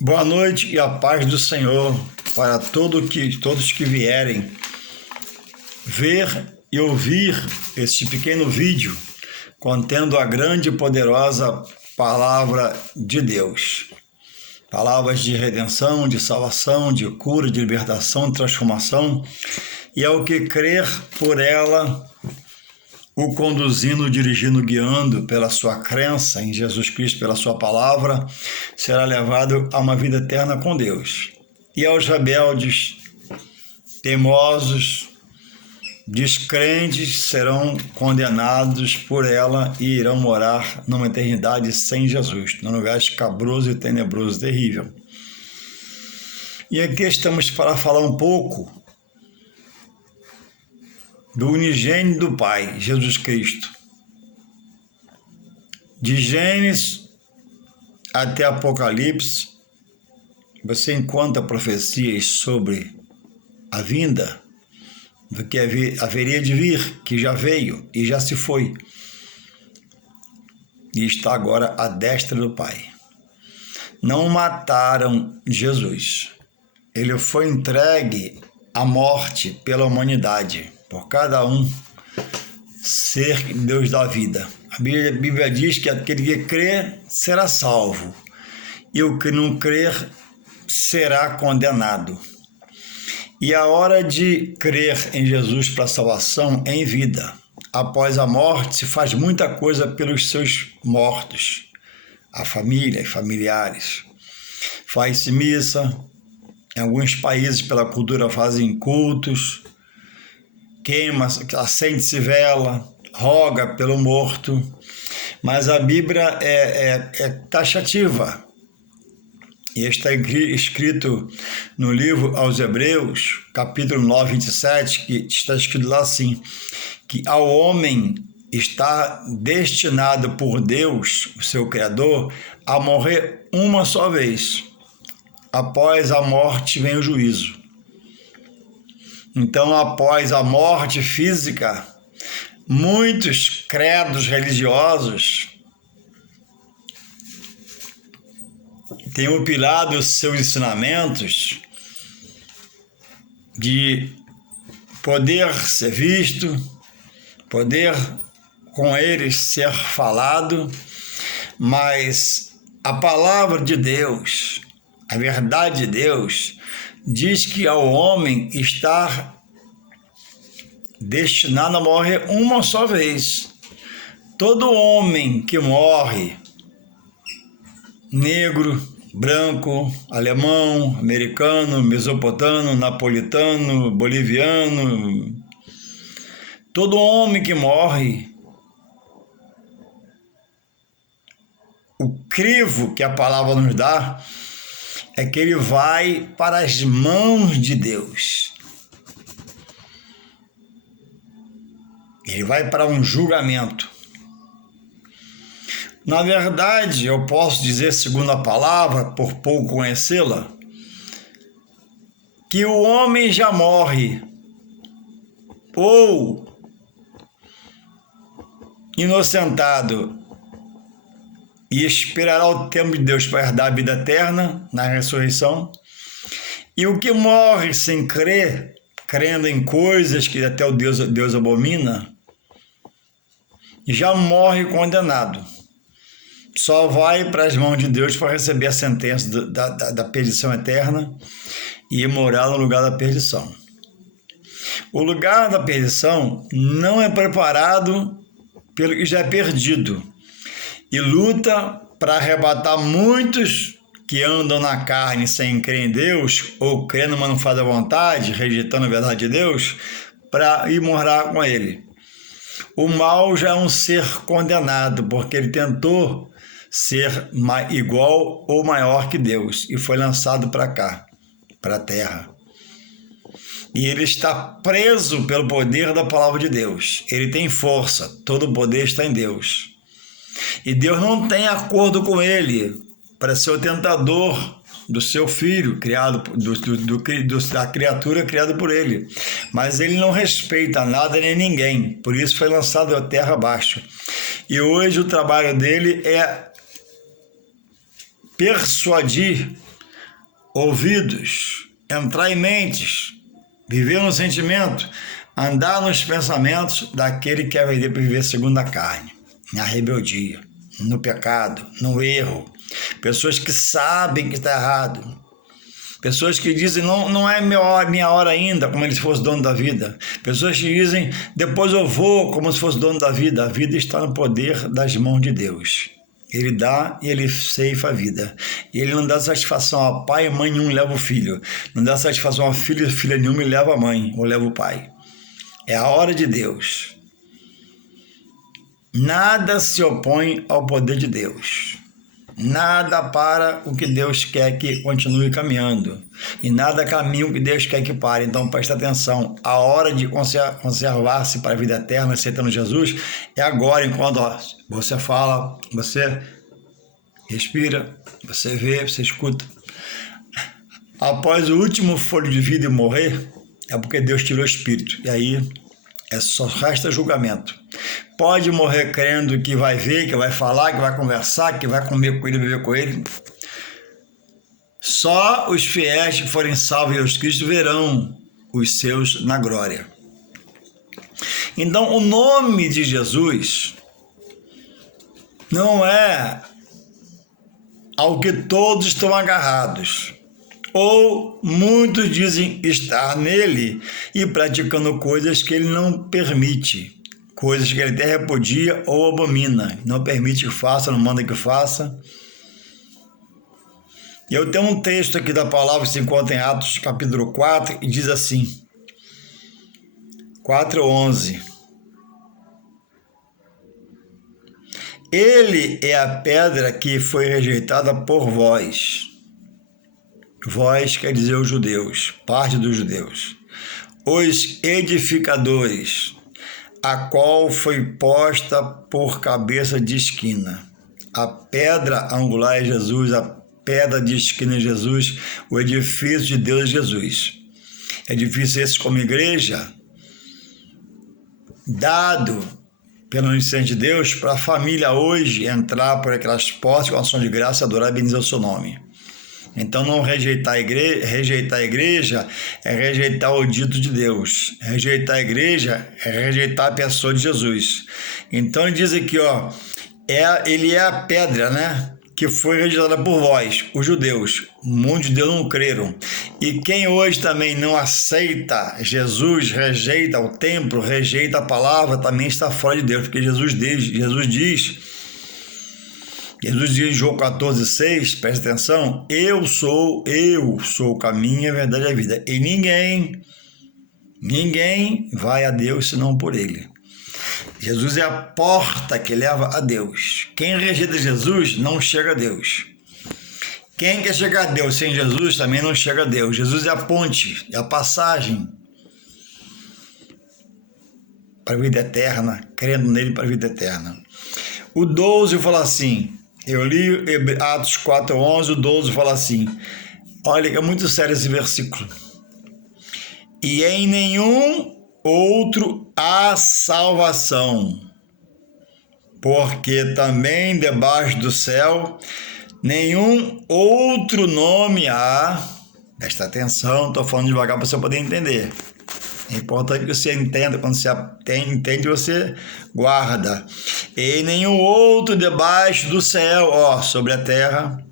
Boa noite e a paz do Senhor para todos que vierem ver e ouvir este pequeno vídeo contendo a grande e poderosa palavra de Deus. Palavras de redenção, de salvação, de cura, de libertação, de transformação, e ao que crer por ela, o conduzindo, dirigindo, guiando pela sua crença em Jesus Cristo, pela sua palavra, será levado a uma vida eterna com Deus. E aos rebeldes, teimosos, descrentes, serão condenados por ela e irão morar numa eternidade sem Jesus, num lugar escabroso e tenebroso, terrível. E aqui estamos para falar um pouco do unigênito do Pai, Jesus Cristo. De Gênesis até Apocalipse, você encontra profecias sobre a vinda do que haveria de vir, que já veio e já se foi, e está agora à destra do Pai. Não mataram Jesus. Ele foi entregue à morte pela humanidade, por cada um ser Deus da vida. A Bíblia diz que aquele que crê será salvo, e o que não crer será condenado. E a hora de crer em Jesus para a salvação é em vida. Após a morte se faz muita coisa pelos seus mortos, a família e familiares. Faz-se missa, em alguns países pela cultura fazem cultos, queima, acende-se vela, roga pelo morto, mas a Bíblia é taxativa. E está escrito no livro aos Hebreus, capítulo 9, 27, que está escrito lá assim, que ao homem está destinado por Deus, o seu Criador, a morrer uma só vez. Após a morte vem o juízo. Então, após a morte física, muitos credos religiosos têm opilado os seus ensinamentos de poder ser visto, poder com eles ser falado, mas a palavra de Deus, a verdade de Deus, diz que ao homem está destinado a morrer uma só vez. Todo homem que morre, negro, branco, alemão, americano, mesopotamo, napolitano, boliviano, todo homem que morre, o crivo que a palavra nos dá é que ele vai para as mãos de Deus. Ele vai para um julgamento. Na verdade, eu posso dizer, segundo a palavra, por pouco conhecê-la, que o homem já morre, ou inocentado, e esperará o tempo de Deus para herdar a vida eterna na ressurreição. E o que morre sem crer, crendo em coisas que até o Deus abomina, já morre condenado. Só vai para as mãos de Deus para receber a sentença da perdição eterna e morar no lugar da perdição. O lugar da perdição não é preparado pelo que já é perdido, e luta para arrebatar muitos que andam na carne sem crer em Deus, ou crendo, mas não faz a vontade, rejeitando a verdade de Deus, para ir morar com ele. O mal já é um ser condenado, porque ele tentou ser igual ou maior que Deus, e foi lançado para cá, para a terra. E ele está preso pelo poder da palavra de Deus. Ele tem força, todo o poder está em Deus. E Deus não tem acordo com ele para ser o tentador do seu filho, criado da criatura criada por ele. Mas ele não respeita nada nem ninguém, por isso foi lançado a terra abaixo. E hoje o trabalho dele é persuadir ouvidos, entrar em mentes, viver no sentimento, andar nos pensamentos daquele que quer viver segundo a carne, na rebeldia, no pecado, no erro. Pessoas que sabem que está errado. Pessoas que dizem, não é minha hora ainda, como se fosse dono da vida. Pessoas que dizem, depois eu vou, como se fosse dono da vida. A vida está no poder das mãos de Deus. Ele dá e ele ceifa a vida. E ele não dá satisfação a pai e mãe nenhum, leva o filho. Não dá satisfação a filho e filha nenhuma e leva a mãe ou leva o pai. É a hora de Deus. Nada se opõe ao poder de Deus. Nada para o que Deus quer que continue caminhando. E nada caminha o que Deus quer que pare. Então presta atenção. A hora de conservar-se para a vida eterna, aceitando Jesus, é agora, enquanto você fala, você respira, você vê, você escuta. Após o último fôlego de vida e morrer, é porque Deus tirou o espírito. E aí só resta julgamento. Pode morrer crendo que vai ver, que vai falar, que vai conversar, que vai comer com ele, beber com ele. Só os fiéis que forem salvos em Jesus Cristo verão os seus na glória. Então, o nome de Jesus não é ao que todos estão agarrados, ou muitos dizem estar nele e praticando coisas que ele não permite, coisas que ele até repudia ou abomina, não permite que faça, não manda que faça. E eu tenho um texto aqui da palavra que se encontra em Atos capítulo 4 e diz assim, 4:11. Ele é a pedra que foi rejeitada por vós. Vós quer dizer os judeus, parte dos judeus. Os edificadores, a qual foi posta por cabeça de esquina. A pedra angular é Jesus, a pedra de esquina é Jesus, o edifício de Deus é Jesus. Edifício esse como igreja, dado pela onisciência de Deus para a família hoje entrar por aquelas portas com ação de graça, adorar e bendizer o seu nome. Então, não rejeitar a igreja é rejeitar o dito de Deus. Rejeitar a igreja é rejeitar a pessoa de Jesus. Então, ele diz aqui, ele é a pedra, né? Que foi rejeitada por vós, os judeus. Muitos judeus não creram. E quem hoje também não aceita Jesus, rejeita o templo, rejeita a palavra, também está fora de Deus. Porque Jesus diz em João 14,6, presta atenção, eu sou o caminho, a verdade e a vida. E ninguém vai a Deus senão por ele. Jesus é a porta que leva a Deus. Quem rejeita Jesus não chega a Deus. Quem quer chegar a Deus sem Jesus também não chega a Deus. Jesus é a ponte, é a passagem para a vida eterna, crendo nele para a vida eterna. O 12 fala assim, eu li Atos 4:11, o 12 fala assim, olha que é muito sério esse versículo. E em nenhum outro há salvação, porque também debaixo do céu nenhum outro nome há. Presta atenção, estou falando devagar para você poder entender. É importante que você entenda, quando você entende, você guarda. E nenhum outro debaixo do céu, sobre a terra,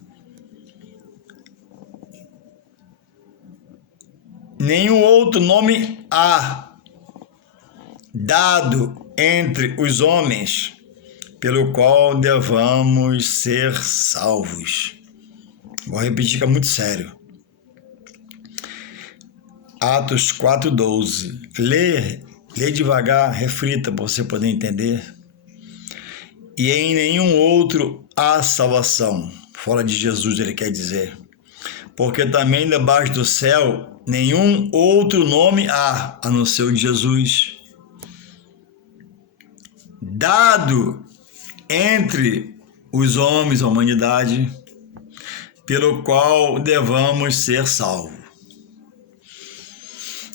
nenhum outro nome há dado entre os homens, pelo qual devamos ser salvos. Vou repetir que é muito sério. Atos 4:12. Lê devagar, reflita para você poder entender. E em nenhum outro há salvação. Fora de Jesus, ele quer dizer. Porque também debaixo do céu nenhum outro nome há, a não ser o de Jesus, dado entre os homens, a humanidade, pelo qual devamos ser salvos.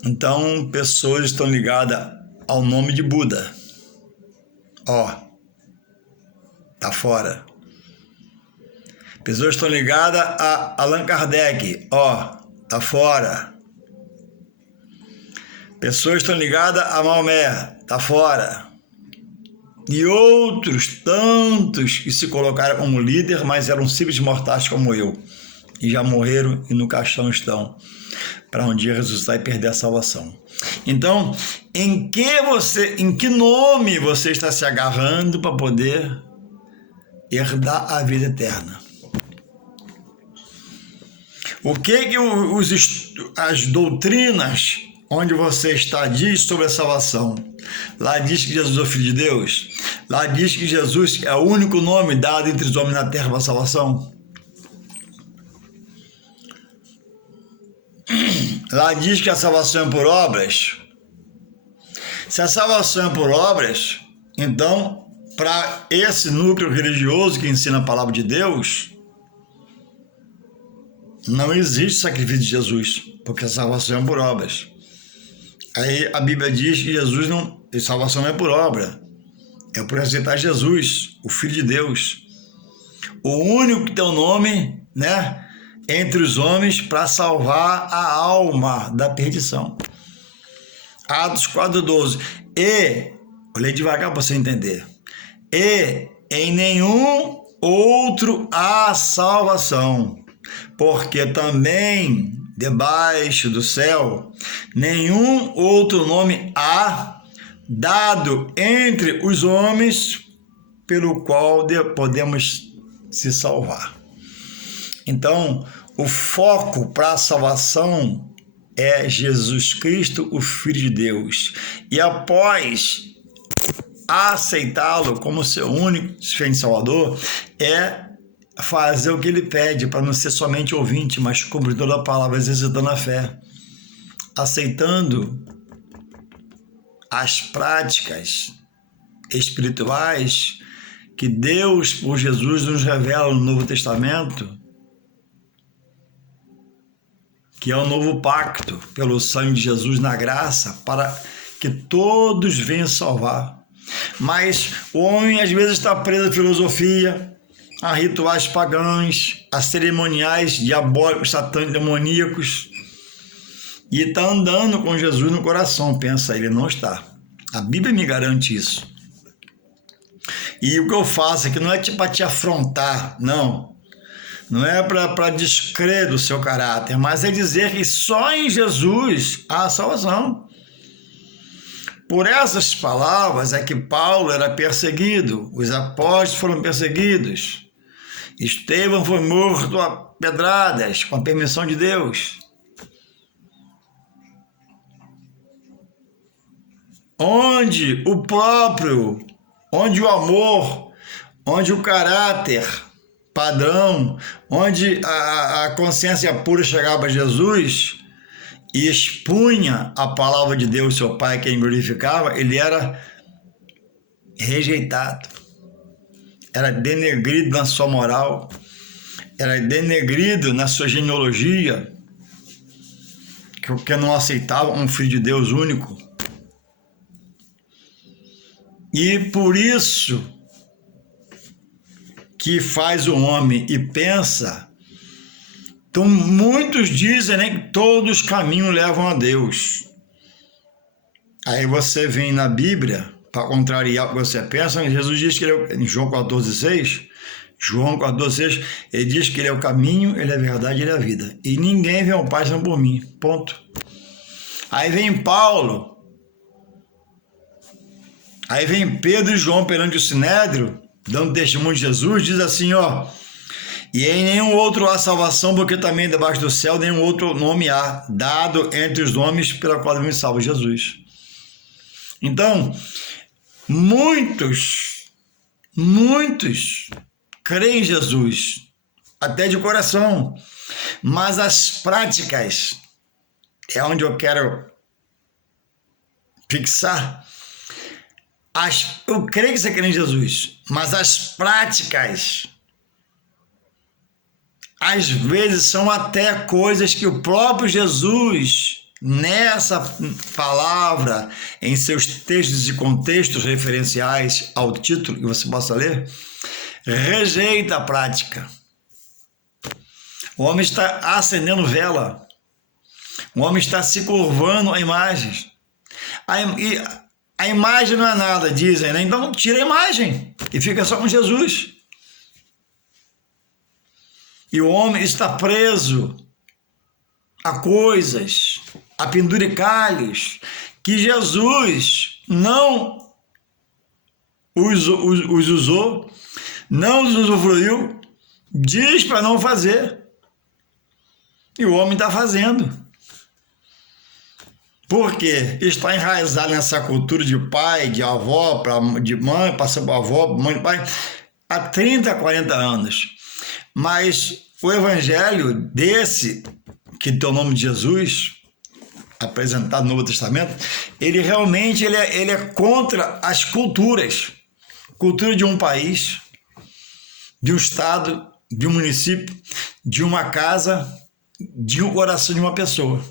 Então, pessoas estão ligadas ao nome de Buda. Tá fora. Pessoas estão ligadas a Allan Kardec, tá fora. Pessoas estão ligadas a Maomé, tá fora. E outros tantos que se colocaram como líder, mas eram simples mortais como eu. E já morreram e no caixão estão, para um dia ressuscitar e perder a salvação. Então, em que nome você está se agarrando para poder herdar a vida eterna? O que as doutrinas onde você está diz sobre a salvação? Lá diz que Jesus é o Filho de Deus. Lá diz que Jesus é o único nome dado entre os homens na terra para a salvação. Lá diz que a salvação é por obras. Se a salvação é por obras, então, para esse núcleo religioso que ensina a palavra de Deus, não existe sacrifício de Jesus, porque a salvação é por obras. Aí a Bíblia diz que salvação não é por obra, é por aceitar Jesus, o Filho de Deus, o único que tem o nome, entre os homens para salvar a alma da perdição. Atos 4:12. Vou ler devagar para você entender. E em nenhum outro há salvação, porque também debaixo do céu nenhum outro nome há dado entre os homens pelo qual podemos se salvar. Então, o foco para a salvação é Jesus Cristo, o Filho de Deus. E após aceitá-lo como seu único Salvador, é fazer o que ele pede, para não ser somente ouvinte, mas cumpridor da palavra, exercitando a fé, aceitando as práticas espirituais que Deus, por Jesus, nos revela no Novo Testamento, que é o novo pacto pelo sangue de Jesus na graça, para que todos venham salvar. Mas o homem às vezes está preso à filosofia, a rituais pagãos, a cerimoniais diabólicos, satânicos, demoníacos, e está andando com Jesus no coração. Pensa, ele não está. A Bíblia me garante isso. E o que eu faço aqui não é para te afrontar, não é para descrer do seu caráter, mas é dizer que só em Jesus há salvação. Por essas palavras é que Paulo era perseguido, os apóstolos foram perseguidos, Estevão foi morto a pedradas, com a permissão de Deus. Onde o amor, onde o caráter padrão, onde a consciência pura chegava a Jesus e expunha a palavra de Deus, seu Pai, quem glorificava, ele era rejeitado, era denegrido na sua moral, era denegrido na sua genealogia, que não aceitava um Filho de Deus único. E por isso que faz o homem e pensa. Então muitos dizem que todos os caminhos levam a Deus. Aí você vem na Bíblia, para contrariar o que você pensa, Jesus diz que ele é, em João 14,6, ele diz que ele é o caminho, ele é a verdade, ele é a vida. E ninguém vem ao Pai senão por mim. Ponto. Aí vem Paulo. Aí vem Pedro e João perante o Sinédrio, dando testemunho de Jesus, diz assim, e em nenhum outro há salvação, porque também debaixo do céu nenhum outro nome há, dado entre os nomes pela qual devemos salvar, Jesus. Então, muitos creem em Jesus, até de coração, mas as práticas, é onde eu quero fixar. Eu creio que você crê em Jesus, mas as práticas, às vezes, são até coisas que o próprio Jesus, nessa palavra, em seus textos e contextos referenciais ao título que você possa ler, rejeita a prática. O homem está acendendo vela. O homem está se curvando a imagens. A imagem não é nada, dizem, né? Então tira a imagem e fica só com Jesus. E o homem está preso a coisas, a penduricalhos, que Jesus não os usou, não os usufruiu, diz para não fazer. E o homem está fazendo. Porque está enraizado nessa cultura de pai, de avó, de mãe, passou para avó, mãe, pai, há 30, 40 anos. Mas o evangelho desse, que tem o nome de Jesus, apresentado no Novo Testamento, ele realmente ele é contra as culturas. Cultura de um país, de um estado, de um município, de uma casa, de um coração de uma pessoa.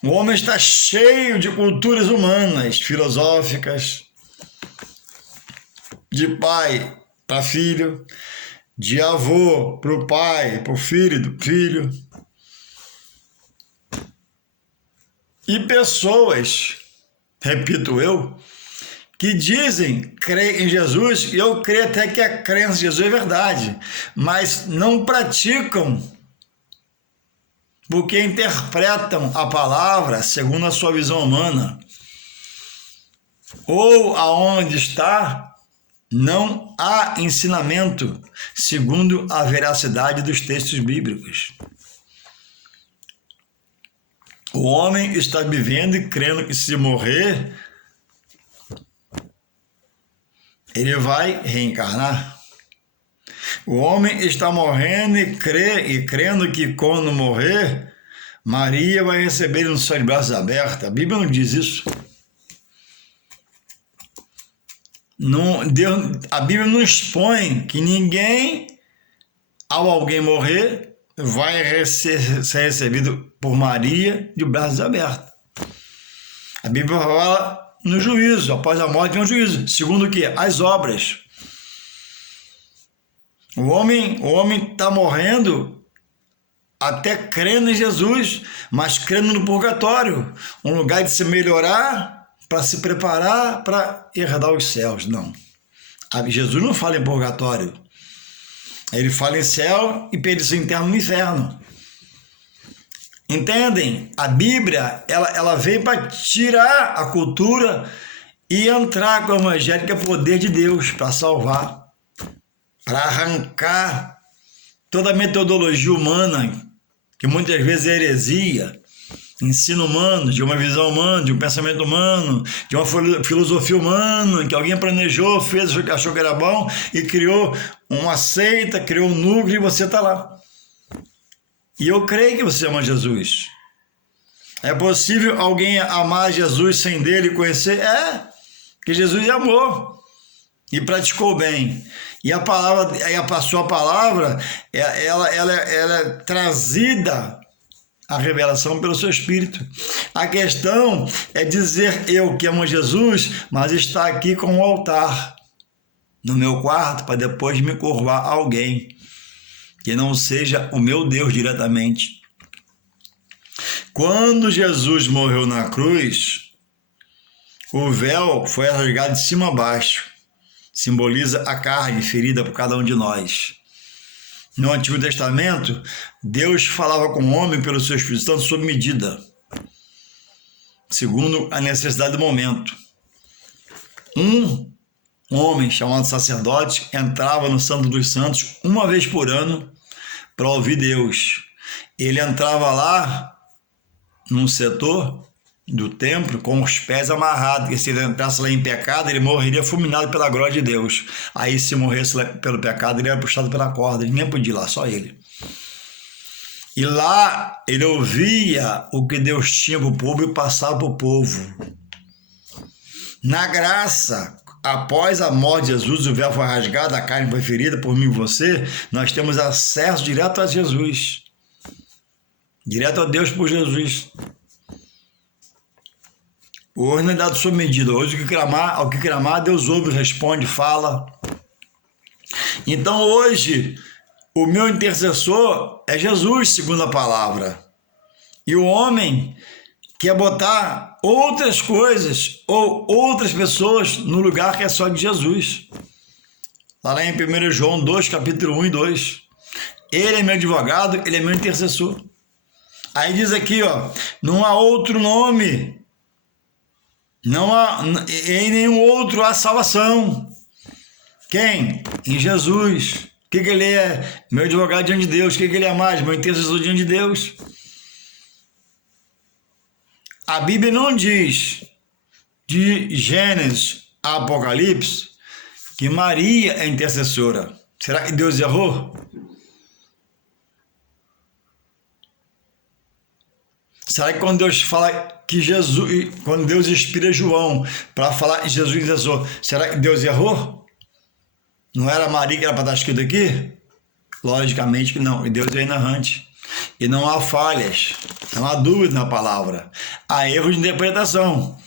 O homem está cheio de culturas humanas, filosóficas, de pai para filho, de avô para o pai, para o filho do filho. E pessoas, repito eu, que dizem crer em Jesus, e eu creio até que a crença em Jesus é verdade, mas não praticam, porque interpretam a palavra segundo a sua visão humana, ou aonde está, não há ensinamento segundo a veracidade dos textos bíblicos. O homem está vivendo e crendo que se morrer, ele vai reencarnar. O homem está morrendo e crendo que quando morrer, Maria vai receber ele no céu de braços abertos. A Bíblia não diz isso. A Bíblia não expõe que ninguém, ao alguém morrer, vai ser recebido por Maria de braços abertos. A Bíblia fala no juízo, após a morte vem o juízo. Segundo o quê? As obras. O homem está morrendo até crendo em Jesus, mas crendo no purgatório, um lugar de se melhorar para se preparar para herdar os céus. Não. Jesus não fala em purgatório. Ele fala em céu e perdição interna no inferno. Entendem? A Bíblia, ela veio para tirar a cultura e entrar com o evangelho, que é poder de Deus para salvar, para arrancar toda a metodologia humana, que muitas vezes é heresia, ensino humano, de uma visão humana, de um pensamento humano, de uma filosofia humana, que alguém planejou, fez, achou que era bom e criou uma seita, criou um núcleo e você está lá. E eu creio que você ama Jesus. É possível alguém amar Jesus sem dele conhecer? É, que Jesus amou e praticou bem. E a palavra, a sua palavra, ela é trazida a revelação pelo seu Espírito. A questão é dizer eu que amo Jesus, mas estar aqui com o altar no meu quarto para depois me curvar a alguém que não seja o meu Deus diretamente. Quando Jesus morreu na cruz, o véu foi rasgado de cima a baixo. Simboliza a carne ferida por cada um de nós. No Antigo Testamento, Deus falava com o homem pelo seu Espírito Santo sob medida, segundo a necessidade do momento. Um homem chamado sacerdote entrava no Santo dos Santos uma vez por ano para ouvir Deus. Ele entrava lá num setor do templo com os pés amarrados, porque se ele entrasse lá em pecado, ele morreria fulminado pela glória de Deus. Aí se morresse lá pelo pecado, ele era puxado pela corda, ninguém podia ir lá, só ele. E lá ele ouvia o que Deus tinha para o povo e passava para o povo. Na graça, após a morte de Jesus, o véu foi rasgado, a carne foi ferida por mim e você, nós temos acesso direto a Jesus, direto a Deus por Jesus. Hoje não é dado sob medida. Hoje ao que clamar, Deus ouve, responde, fala. Então hoje, o meu intercessor é Jesus, segundo a palavra. E o homem quer botar outras coisas ou outras pessoas no lugar que é só de Jesus. Lá em 1 João 2, capítulo 1 e 2. Ele é meu advogado, ele é meu intercessor. Aí diz aqui, ó, não há outro nome, não há em nenhum outro há salvação. Quem? Em Jesus. O que ele é? Meu advogado diante de Deus. O que ele é mais? Meu intercessor diante de Deus. A Bíblia não diz, de Gênesis a Apocalipse, que Maria é intercessora. Será que Deus errou? Será que quando Deus fala que Jesus, quando Deus inspira João para falar em Jesus intercessor, será que Deus errou? Não era Maria que era para estar escrito aqui? Logicamente que não. E Deus é inerrante. E não há falhas, não há dúvida na palavra. Há erro de interpretação.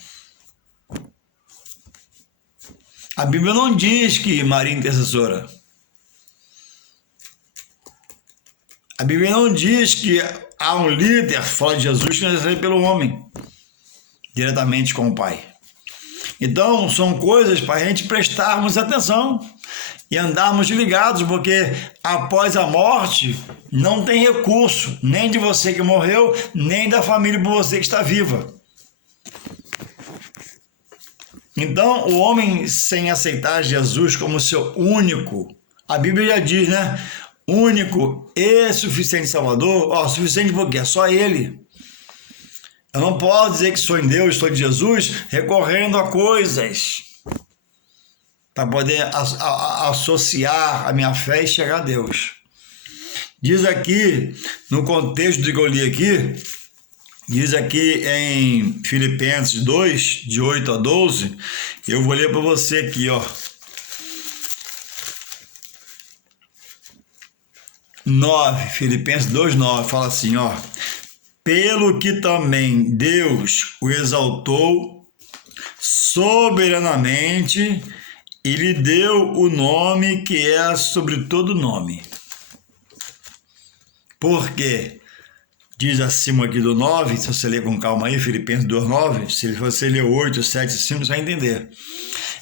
A Bíblia não diz que Maria é intercessora. A Bíblia não diz que há um líder fora de Jesus que intercede pelo homem, diretamente com o Pai. Então, são coisas para a gente prestarmos atenção e andarmos ligados, porque após a morte não tem recurso, nem de você que morreu, nem da família por você que está viva. Então, o homem sem aceitar Jesus como seu único, a Bíblia já diz, né? Único e suficiente Salvador, suficiente porque é só Ele. Eu não posso dizer que sou em Deus, sou de Jesus, recorrendo a coisas para poder associar a minha fé e chegar a Deus. Diz aqui, no contexto de que eu li aqui, diz aqui em Filipenses 2, de 8 a 12, eu vou ler para você aqui, ó. 9, Filipenses 2, 9, fala assim, ó. Pelo que também Deus o exaltou soberanamente e lhe deu o nome que é sobre todo nome. Porque, diz acima aqui do 9, se você ler com calma aí, Filipenses 2, 9, se você ler 8, 7, 5, você vai entender.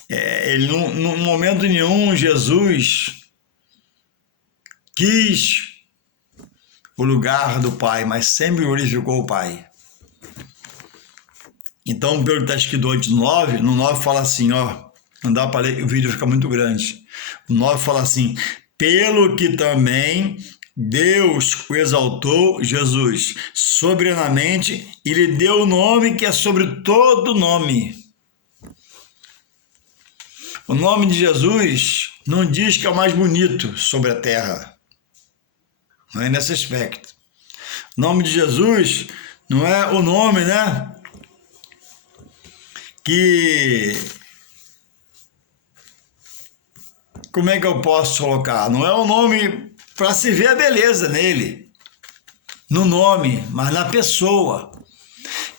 Ele, no momento nenhum, Jesus quis o lugar do Pai, mas sempre glorificou o Pai. Então, pelo que está escrito antes no 9 fala assim, ó, não dá para ler, o vídeo fica muito grande. O 9 fala assim, pelo que também Deus o exaltou, Jesus, soberanamente, e lhe deu o nome que é sobre todo nome. O nome de Jesus não diz que é o mais bonito sobre a terra. Não é nesse aspecto. O nome de Jesus não é o nome, né? Que... Como é que eu posso colocar? Não é o nome para se ver a beleza nele. No nome, mas na pessoa.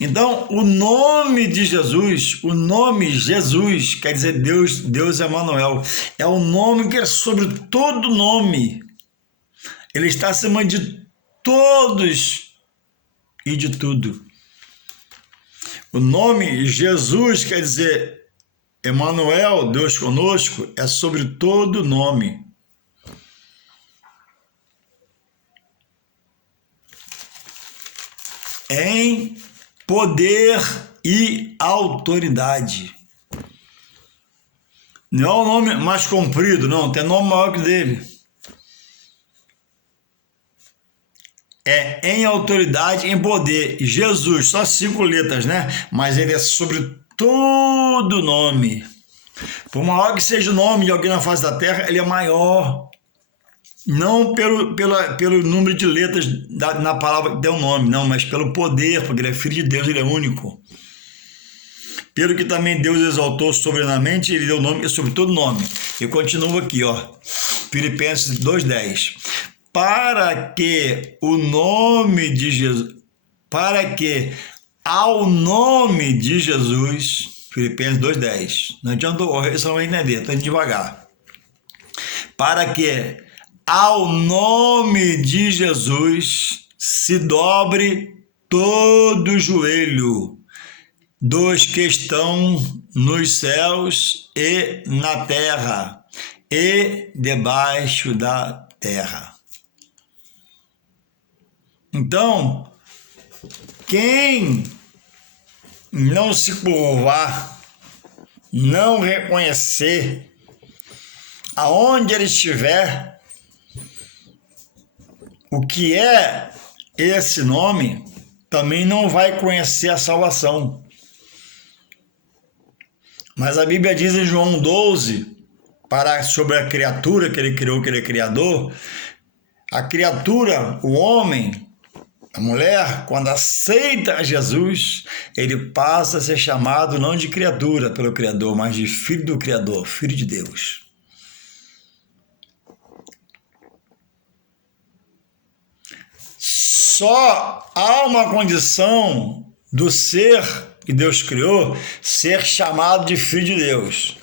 Então, o nome de Jesus, o nome Jesus, quer dizer Deus Emanuel, é o nome que é sobre todo nome. Ele está acima de todos e de tudo. O nome Jesus quer dizer Emanuel, Deus conosco, é sobre todo nome. Em poder e autoridade. Não é o nome mais comprido, não, tem nome maior que dele. É em autoridade, em poder. Jesus, só 5 letras, né? Mas ele é sobre todo nome. Por maior que seja o nome de alguém na face da terra, ele é maior. Não pelo número de letras na palavra que deu o nome, não, mas pelo poder, porque ele é filho de Deus, ele é único. Pelo que também Deus exaltou soberanamente, ele deu o nome sobre todo nome. E continua aqui, ó. Filipenses 2:10. Para que o nome de Jesus, para que ao nome de Jesus, Filipenses 2:10, não adianta correr, você não vai entender, estou indo devagar. Para que ao nome de Jesus se dobre todo o joelho dos que estão nos céus e na terra e debaixo da terra. Então, quem não se curvar, não reconhecer aonde ele estiver, o que é esse nome, também não vai conhecer a salvação. Mas a Bíblia diz em João 12, sobre a criatura que ele criou, que ele é criador, a criatura, o homem, a mulher, quando aceita Jesus, ele passa a ser chamado não de criatura pelo Criador, mas de filho do Criador, filho de Deus. Só há uma condição do ser que Deus criou ser chamado de filho de Deus,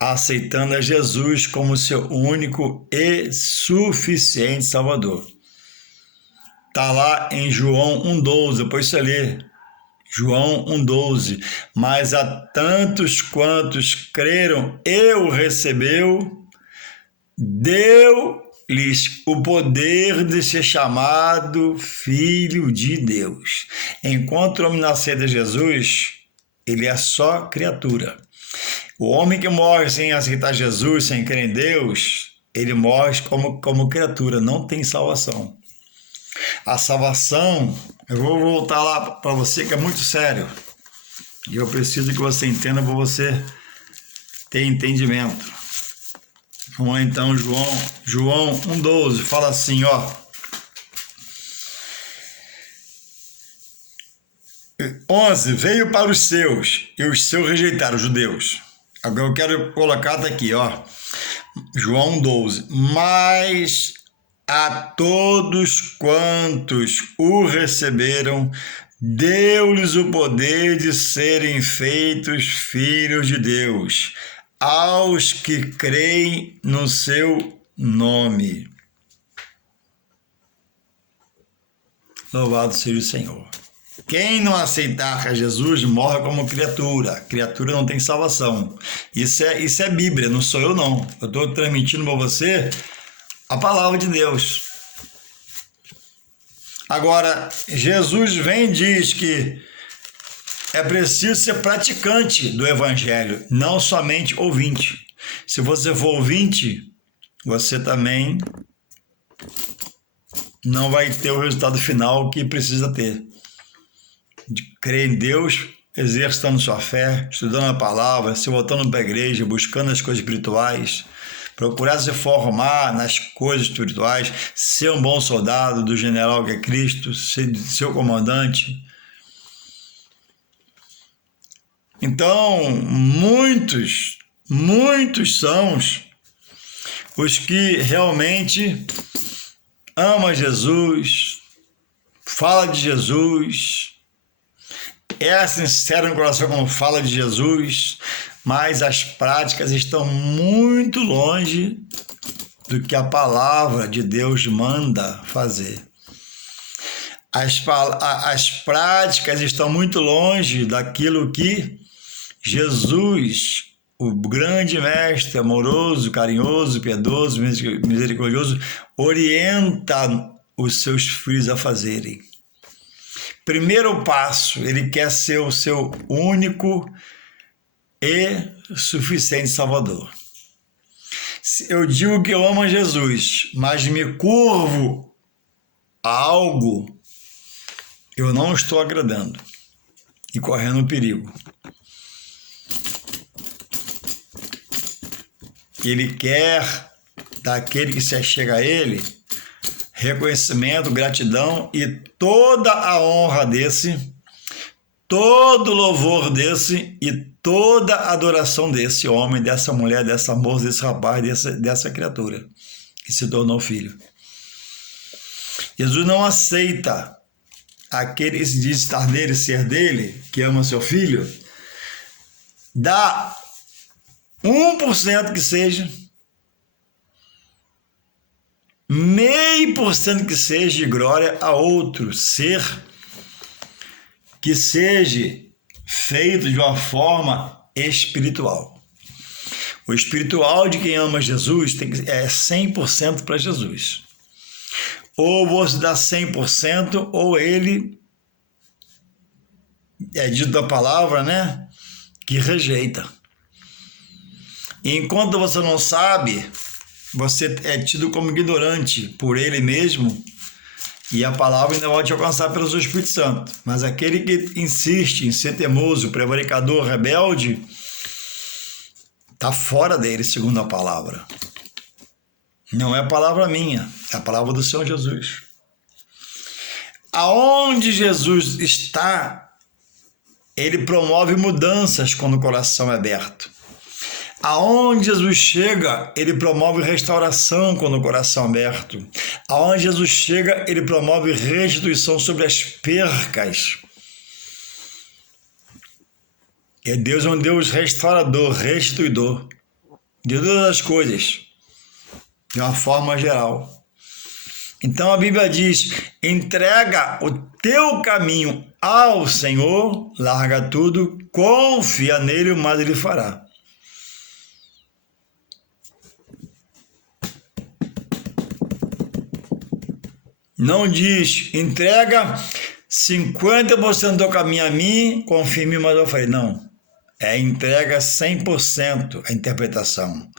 aceitando a Jesus como seu único e suficiente Salvador. Está lá em João 1,12, depois você lê. João 1,12. Mas a tantos quantos creram e o recebeu, deu-lhes o poder de ser chamado Filho de Deus. Enquanto o homem nascer de Jesus, ele é só criatura. O homem que morre sem aceitar Jesus, sem crer em Deus, ele morre como criatura, não tem salvação. A salvação, eu vou voltar lá para você que é muito sério, e eu preciso que você entenda para você ter entendimento. Vamos lá então, João 1,12, fala assim, ó. 11, veio para os seus, e os seus rejeitaram, os judeus. Agora eu quero colocar até aqui, ó. João 1,12. Mas a todos quantos o receberam, deu-lhes o poder de serem feitos filhos de Deus, aos que creem no seu nome. Louvado seja o Senhor. Quem não aceitar a Jesus morre como criatura. Criatura não tem salvação. Isso é Bíblia, não sou eu não. Eu estou transmitindo para você a palavra de Deus. Agora, Jesus vem e diz que é preciso ser praticante do Evangelho, não somente ouvinte. Se você for ouvinte, você também não vai ter o resultado final que precisa ter. De crer em Deus, exercitando sua fé, estudando a palavra, se voltando para a igreja, buscando as coisas espirituais, procurar se formar nas coisas espirituais, ser um bom soldado do general que é Cristo, ser seu comandante. Então, muitos são os que realmente amam Jesus, falam de Jesus, é sincero no coração quando fala de Jesus, mas as práticas estão muito longe do que a palavra de Deus manda fazer. As práticas estão muito longe daquilo que Jesus, o grande mestre, amoroso, carinhoso, piedoso, misericordioso, orienta os seus filhos a fazerem. Primeiro passo, ele quer ser o seu único e suficiente Salvador. Eu digo que eu amo a Jesus, mas me curvo a algo, eu não estou agradando e correndo perigo. Ele quer daquele que se achega a ele reconhecimento, gratidão e toda a honra desse, todo o louvor desse e toda a adoração desse homem, dessa mulher, dessa moça, desse rapaz, dessa criatura que se tornou filho. Jesus não aceita aquele que se diz estar nele, ser dele, que ama seu filho, dá 1% que seja, 0,5% que seja de glória a outro ser que seja feito de uma forma espiritual. O espiritual de quem ama Jesus é 100% para Jesus. Ou você dá 100%, ou ele, é dito a palavra, né, que rejeita. E enquanto você não sabe, você é tido como ignorante por ele mesmo, e a palavra ainda vai te alcançar pelo seu Espírito Santo. Mas aquele que insiste em ser teimoso, prevaricador, rebelde, está fora dele, segundo a palavra. Não é a palavra minha, é a palavra do Senhor Jesus. Aonde Jesus está, ele promove mudanças quando o coração é aberto. Aonde Jesus chega, ele promove restauração quando o coração é aberto. Aonde Jesus chega, ele promove restituição sobre as percas. E Deus é um Deus restaurador, restituidor de todas as coisas, de uma forma geral. Então a Bíblia diz: entrega o teu caminho ao Senhor, larga tudo, confia nele, mas ele fará. Não diz, entrega 50% do caminho a mim, confia em mim, mas eu falei, não. É entrega 100% a interpretação.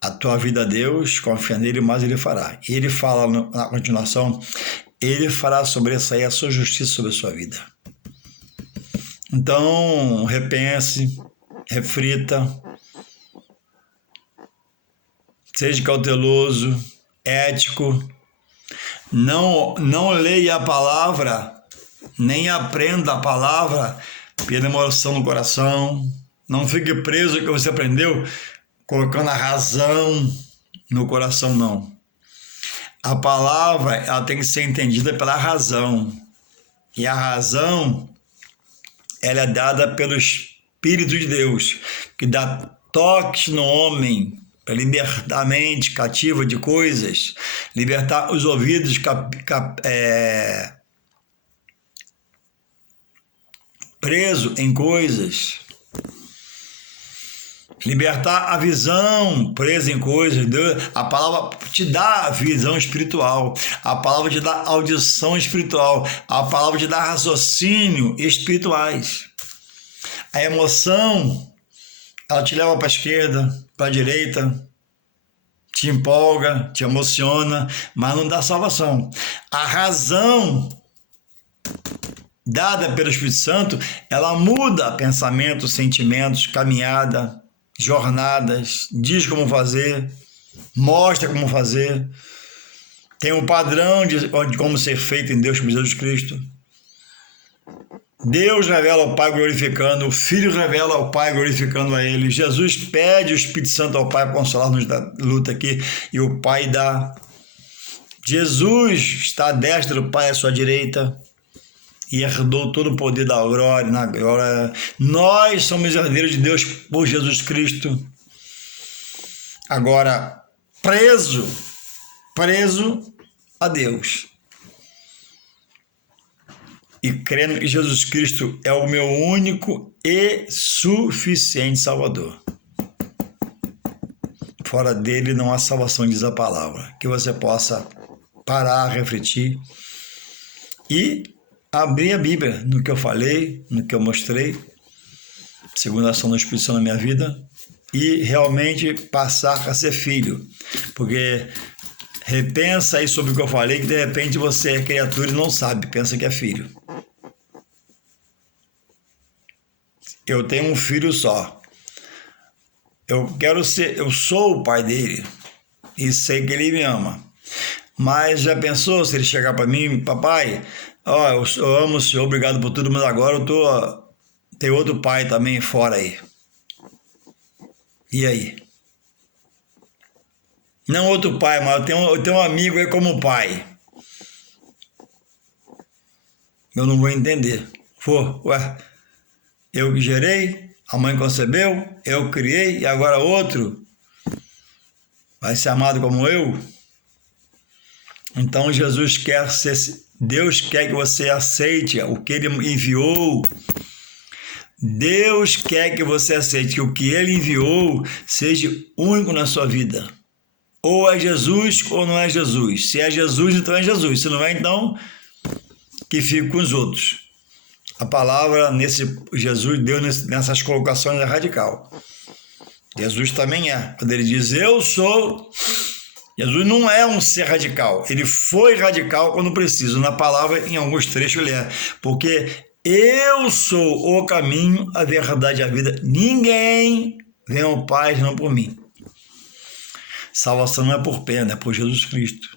A tua vida a Deus, confia nele, mas ele fará. E ele fala na continuação, ele fará sobressair a sua justiça sobre a sua vida. Então, repense, reflita, seja cauteloso, ético. Não leia a palavra, nem aprenda a palavra pela emoção no coração. Não fique preso ao que você aprendeu, colocando a razão no coração, não. A palavra, ela tem que ser entendida pela razão. E a razão, ela é dada pelo Espírito de Deus, que dá toques no homem, para libertar a mente cativa de coisas, libertar os ouvidos preso em coisas, libertar a visão presa em coisas. A palavra te dá visão espiritual, a palavra te dá audição espiritual, a palavra te dá raciocínio espirituais. A emoção, ela te leva para a esquerda, para a direita, te empolga, te emociona, mas não dá salvação. A razão dada pelo Espírito Santo, ela muda pensamentos, sentimentos, caminhada, jornadas, diz como fazer, mostra como fazer, tem um padrão de como ser feito em Deus por Jesus Cristo. Deus revela ao Pai glorificando, o Filho revela ao Pai glorificando a Ele. Jesus pede o Espírito Santo ao Pai para consolar-nos da luta aqui, e o Pai dá. Jesus está à destra do Pai à sua direita e herdou todo o poder da glória, na glória. Nós somos herdeiros de Deus por Jesus Cristo. Agora, preso a Deus. E crendo que Jesus Cristo é o meu único e suficiente Salvador. Fora dele não há salvação, diz a palavra. Que você possa parar, refletir e abrir a Bíblia no que eu falei, no que eu mostrei, segundo a ação do Espírito Santo na minha vida, e realmente passar a ser filho. Porque repensa aí sobre o que eu falei, que de repente você é criatura e não sabe, pensa que é filho. Eu tenho um filho só. Eu sou o pai dele e sei que ele me ama. Mas já pensou se ele chegar para mim, papai, eu amo o senhor, obrigado por tudo, mas agora tem outro pai também fora aí. E aí? Não outro pai, mas eu tenho um amigo aí como pai. Eu não vou entender. Eu que gerei, A mãe concebeu, eu criei e agora outro vai ser amado como eu? Então Deus quer que você aceite o que Ele enviou. Deus quer que você aceite que o que Ele enviou seja único na sua vida. Ou é Jesus ou não é Jesus. Se é Jesus, então é Jesus. Se não é, então que fique com os outros. A palavra Jesus deu nessas colocações é radical. Jesus também é. Quando ele diz eu sou, Jesus não é um ser radical. Ele foi radical quando preciso. Na palavra, em alguns trechos, ele é. Porque eu sou o caminho, a verdade e a vida. Ninguém vem ao Pai senão por mim. Salvação não é por pena, é por Jesus Cristo.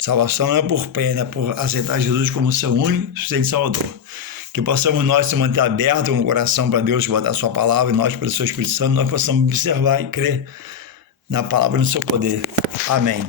Salvação não é por pena, é por aceitar Jesus como seu único e suficiente Salvador. Que possamos nós se manter abertos com o coração para Deus, botar a sua palavra, e nós, pelo seu Espírito Santo, nós possamos observar e crer na palavra e no seu poder. Amém.